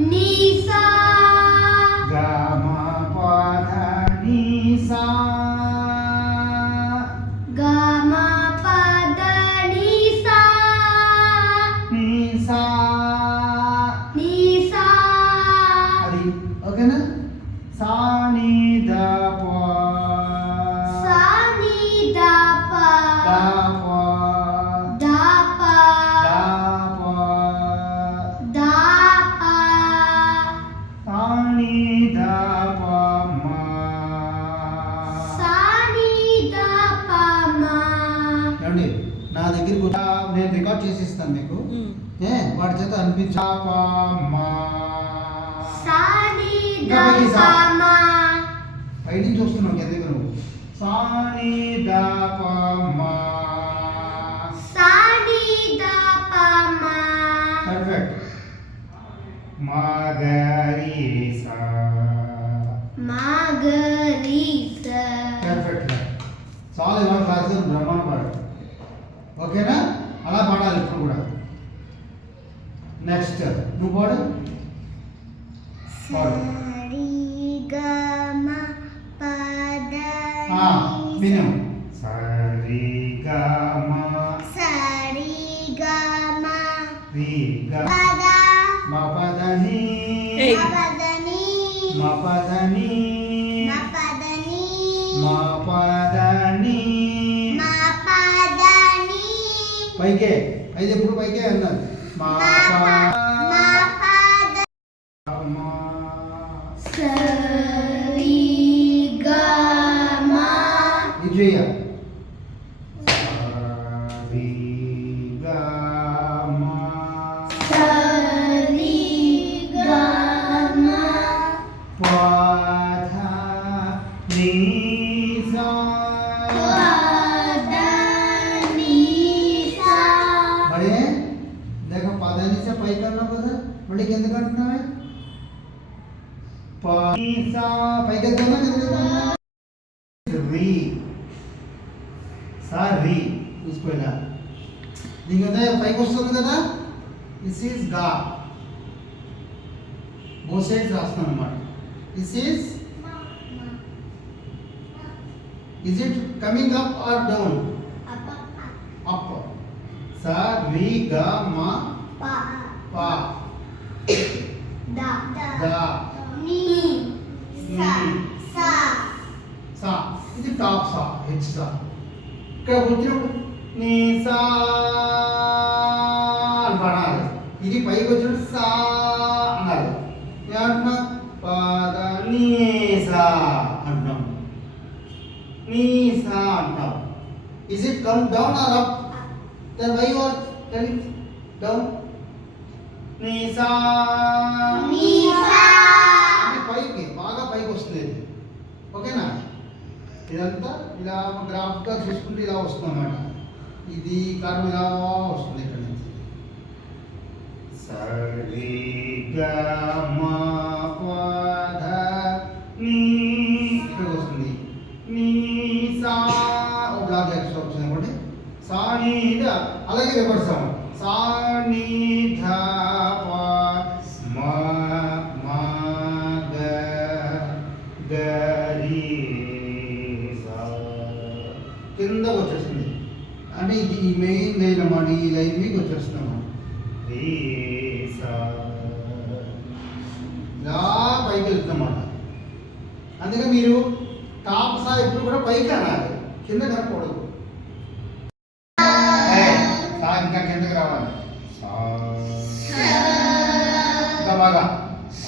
నీసా గమ పద నీసా గమ పద నీసా నీసా నీసా అది ఓకేనా సా ని ద ప సా ని ద ప ద ప ద ప ద ప ద ప సా ని ద ప మ సా ని ద ప మ ఏమండి నా దగ్గరికి నేను రికార్డ్ చేసి ఇస్తాను మీకు వాటి చేత అనిపించా ప మ సా ని ద ఇంకా పైకి ప సా. మ పై నుంచి వస్తున్నావు కింద దగ్గర నువ్వు సా ని ద ప మ సా ని ద ప మ పర్ఫెక్ట్ మ గ రి సా మ గ రి స పర్ఫెక్ట్ చాలా ఇవాళ క్లాస్ బ్రహ్మాండ పాడాలి ఓకేనా అలా పాడాలి ఇప్పుడు కూడా నెక్స్ట్ నువ్వు పాడు పాడు సరి గ మ పద ఆ, విను సరి గ మ సరి గ మ రి గ పద మ పద ని మ పద ని మ పద ని మ పద ని మ పద ని మ పద ని పైకే అయితే ఎప్పుడు పైకే అన్నారు మా మ పద మ సరి గ మ ఇది చెయ్య సరి గ మ సరి గ మ ప ధ ని సా పద ని సా మరి देखो पद ని से పైకి అన్నావు కదా మళ్ళీ కిందకి అంటున్నావే ప ని సా పైకి వెళ్తామా కిందకి వెళ్తామా రీ సా రీ చూసుకోలేదా దీని కదా పైకి వస్తుంది కదా దిస్ ఈజ్ గా బోత్ సైడ్స్ రాస్తున్నాం అన్నమాట this is it coming up or down up సా రీ గా మా ప పా ద దా ని స స సా ఇది టాప్ సా హెచ్ సా ఇక్కడ వచ్చినప్పుడు నీ సా అని పడాలి ఇది పైకి వచ్చినప్పుడు సా అనాలి ఏమంటున్నా పద నీ సా అంటున్నాం నీ సా అంటాం is it come down or up then why you are telling down నీ సా ని సా అంటే పైకి బాగా పైకి వస్తుంది ఇది ఓకేనా ఇదంతా ఇలా గ్రాఫ్గా చూసుకుంటే ఇలా వస్తుంది అన్నమాట ఇది కర్వ్ ఇలా వస్తుంది ఇక్కడ నుంచి సరి గ మ ప ధ ని ఇక్కడ వస్తుంది ని సా ఓ బ్లాక్ ఎక్స్ట్రా వచ్చింది అనుకోండి సా ని ధ అలాగే రివర్స్ అవ్వం సా ని ధ ప మ మ గ గ రి సా కిందకు వచ్చేస్తుంది అంటే ఇది ఈ మెయిన్ లైన్ అన్నమాట ఈ లైన్ మీకు వచ్చేస్తుంది అన్నమాట రి సా ఇలా పైకి వెళ్తుందన్నమాట అందుకే మీరు టాప్ సా ఎప్పుడు కూడా పైకి అనాలి కింద కనకూడదు సా ఇంకా కిందకి రావాలి సా ఇంకా బాగా స